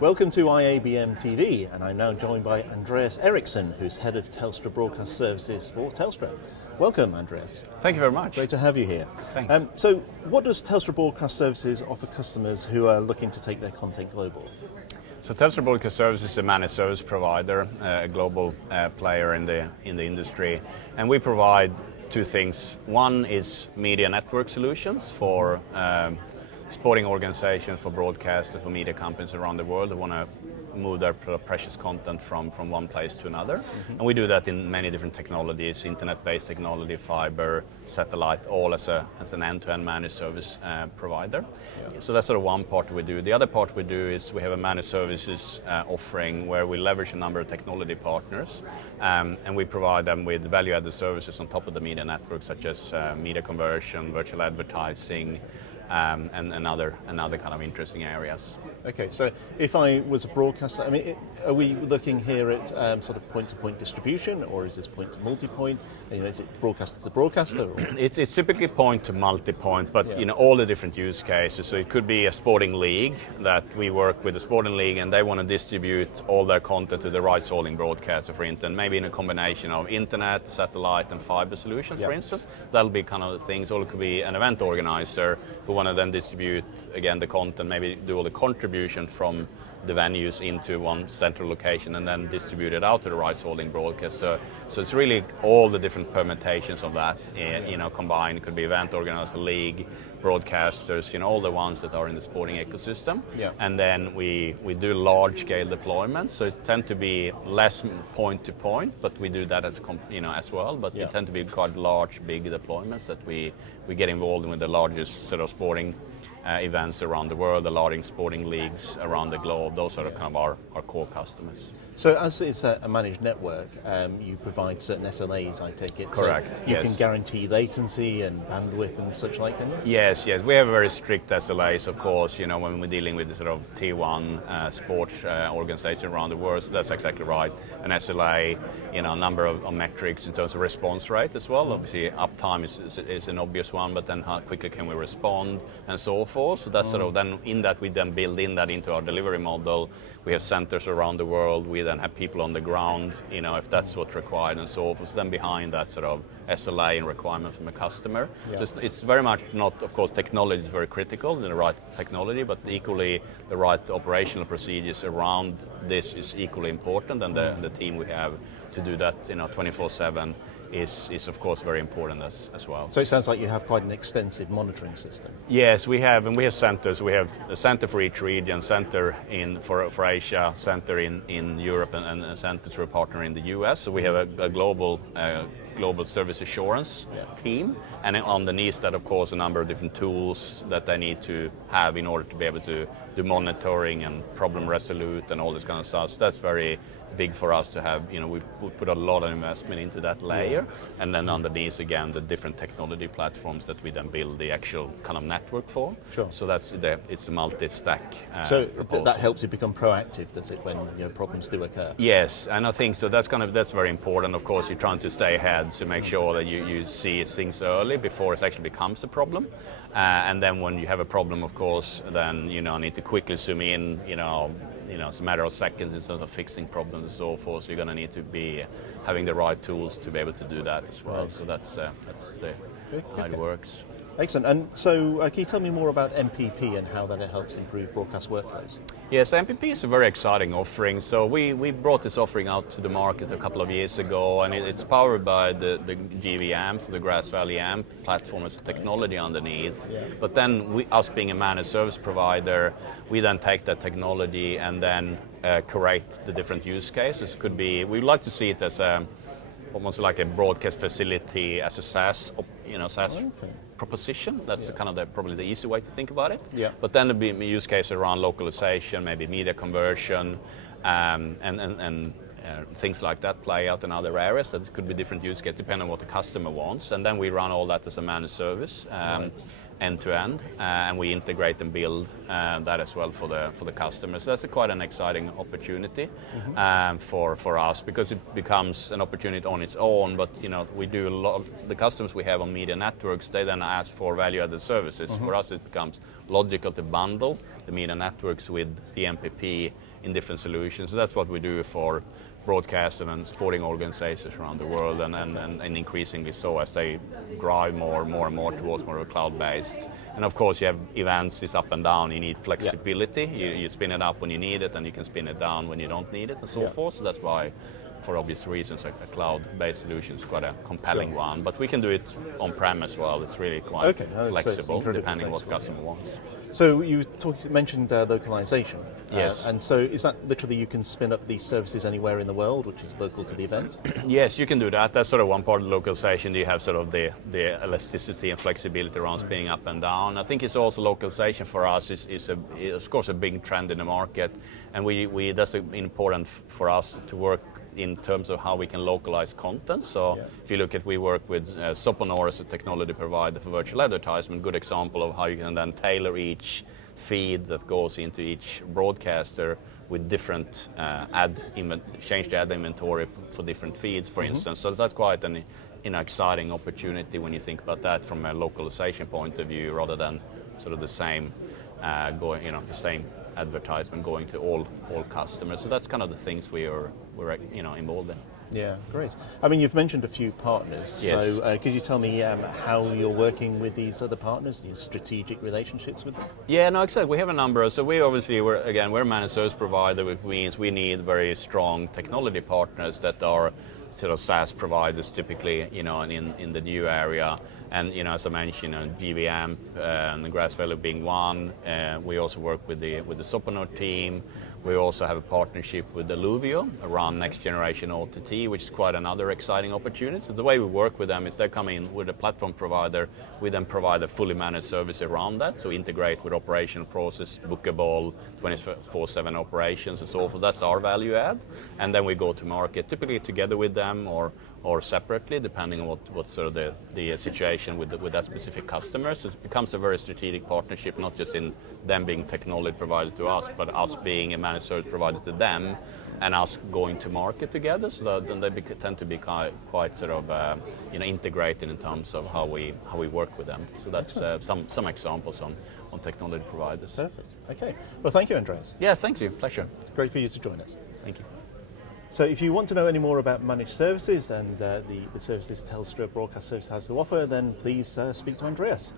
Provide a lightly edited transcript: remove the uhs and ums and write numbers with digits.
Welcome to IABM TV, and I'm now joined by Andreas Eriksson, who's head of Telstra Broadcast Services for Telstra. Welcome, Andreas. Thank you very much. Great to have you here. Thanks. So, what does Telstra Broadcast Services offer customers who are looking to take their content global? So Telstra Broadcast Services is a managed service provider, a global player in the industry, and we provide two things. One is media network solutions for sporting organizations, for broadcasters, for media companies around the world who want to move their precious content from one place to another. And we do that in many different technologies, internet-based technology, fiber, satellite, all as an end-to-end managed service provider. So that's sort of one part we do. The other part we do is we have a managed services offering where we leverage a number of technology partners and we provide them with value-added services on top of the media network, such as media conversion, virtual advertising, and other kind of interesting areas. Okay, so if I was a broadcaster, I mean, are we looking here at sort of point-to-point distribution, or is this point-to-multi-point? You know, is it broadcaster to broadcaster? Or? It's typically point to multi-point, but you know, all the different use cases. So it could be a sporting league that we work with a sporting league, and they want to distribute all their content to the rights holding broadcaster, for instance, maybe in a combination of internet, satellite, and fiber solutions, for instance. That'll be kind of the things. Or it could be an event organizer who want to then distribute again the content, maybe do all the contribution from the venues into one central location and then distribute it out to the rights holding broadcaster. So it's really all the different permutations of that, you know, combined. It could be event organizer, league, broadcasters, you know, all the ones that are in the sporting ecosystem. And then we do large scale deployments. So it tend to be less point to point, but we do that as well. But it tend to be quite large, big deployments that we get involved in with the largest sort of sporting events around the world, the largest sporting leagues around the globe. Those are kind of our core customers. So as it's a managed network, you provide certain SLAs, I take it. Correct. So you can guarantee latency and bandwidth and such like, can you? Yes. We have very strict SLAs, of course, you know, when we're dealing with the sort of T1 sports organization around the world. So that's exactly right. An SLA, you know, a number of metrics in terms of response rate as well. Obviously, uptime is an obvious one, but then how quickly can we respond and so forth. So that's sort of then in that we then build in that into our delivery model. We have centers around the world. We then have people on the ground, you know, if that's what's required and so forth. So then behind that sort of SLA and requirement from a customer. Just it's very much not, of course, technology is very critical, the right technology, but equally the right operational procedures around this is equally important, and the team we have to do that, you know, 24/7 is of course very important as well. So it sounds like you have quite an extensive monitoring system. Yes, we have centers. We have a center for each region, center for Asia, center in Europe, and a center through a partner in the US. So we have a global service assurance team, and underneath that, of course, a number of different tools that they need to have in order to be able to do monitoring and problem resolute and all this kind of stuff. So that's very big for us to have. You know, we put a lot of investment into that layer, and then underneath again the different technology platforms that we then build the actual kind of network for. So it's a multi-stack. So that helps you become proactive, does it, when problems do occur? Yes, and I think so. That's very important. Of course, you're trying to stay ahead to make sure that you see things early before it actually becomes a problem. And then when you have a problem, of course, then need to quickly zoom in. It's a matter of seconds in terms of fixing problems and so forth. So you're going to need to be having the right tools to be able to do that as well. Right. So that's how it works. Excellent. And so can you tell me more about MPP and how that helps improve broadcast workflows? Yes, MPP is a very exciting offering. So we brought this offering out to the market a couple of years ago, and it's powered by the GV amp, so the Grass Valley amp platform as a technology underneath. But then us being a managed service provider, we then take that technology and then curate the different use cases. Could be, we like to see it as almost like a broadcast facility as a SaaS, proposition. That's probably the easy way to think about it. But then there'll be a use case around localization, maybe media conversion, and things like that play out in other areas. That could be different use cases depending on what the customer wants. And then we run all that as a managed service. End to end, and we integrate and build that as well for the customers. So that's quite an exciting opportunity for us, because it becomes an opportunity on its own. But we do a lot. The customers we have on media networks, they then ask for value-added services. For us, it becomes logical to bundle the media networks with the MPP in different solutions. So that's what we do for broadcast and sporting organizations around the world, and increasingly so as they drive more and more towards more of a cloud-based. And of course you have events, it's up and down, you need flexibility. You spin it up when you need it, and you can spin it down when you don't need it, and so forth. So that's why, for obvious reasons, a cloud-based solution is quite a compelling one. But we can do it on-prem as well. It's really quite flexible, depending on what the customer wants. So you mentioned localization. Yes. And so is that literally you can spin up these services anywhere in the world, which is local to the event? Yes, you can do that. That's sort of one part of localization. You have sort of the elasticity and flexibility around spinning up and down. I think it's also localization for us is of course a big trend in the market, and we that's important for us to work in terms of how we can localize content. So if you look at, we work with Soponor as a technology provider for virtual advertisement, good example of how you can then tailor each feed that goes into each broadcaster with different change the ad inventory for different feeds, for instance. So that's quite an exciting opportunity when you think about that from a localization point of view, rather than sort of the same the same advertisement going to all customers. So that's kind of the things we're involved in. Yeah, great. I mean, you've mentioned a few partners. Yes. So could you tell me how you're working with these other partners, these strategic relationships with them? Yeah, no, exactly. We have a number. So we're a managed service provider, which means we need very strong technology partners that are sort of SaaS providers typically, in the new area. And, as I mentioned, GVAMP and Grassfellow being one. We also work with the Soponor team. We also have a partnership with Alluvio around next generation OTT, which is quite another exciting opportunity. So the way we work with them is they come in with a platform provider. We then provide a fully managed service around that. So integrate with operational process, bookable, 24/7 operations and so forth. That's our value add. And then we go to market, typically together with them or separately, depending on what sort of the situation with that specific customer. So it becomes a very strategic partnership, not just in them being technology provided to us, but us being a managed service provider to them, and us going to market together. So then they tend to be quite sort of integrated in terms of how we work with them. So that's some examples on technology providers. Perfect. Okay. Well, thank you, Andreas. Yeah, thank you. Pleasure. It's great for you to join us. Thank you. So if you want to know any more about managed services and the services Telstra Broadcast Services has to offer, then please speak to Andreas.